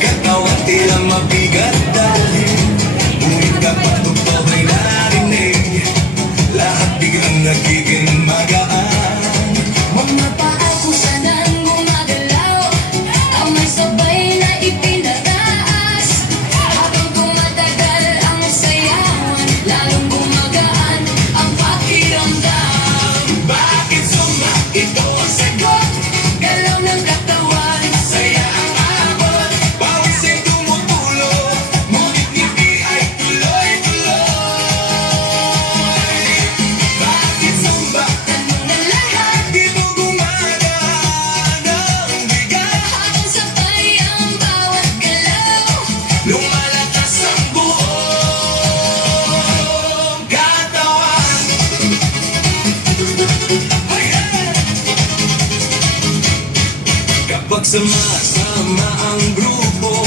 Katawan tila mabigat dalhin, ngunit kapag tugtog ay narinig, lahat biglang nagiging magaan. Mga paa ko sanang gumagalaw, kamay sabay na ipinataas. Habang tumatagal ang sayawan, lalong gumagaan ang pakiramdam. Bakit summa? Ito ang sagot. Galaw ng katawan, Saya ang abot, pawis ay tumutulo, ngunit ngiti ay tuloy-tuloy. Bakit sumba? tanong ng lahat, Dito gumagaan ang bigat, habang sabay ang bawat galaw. lumalakas ang buong katawan. Ayan! Kapag sama-sama ang grupo,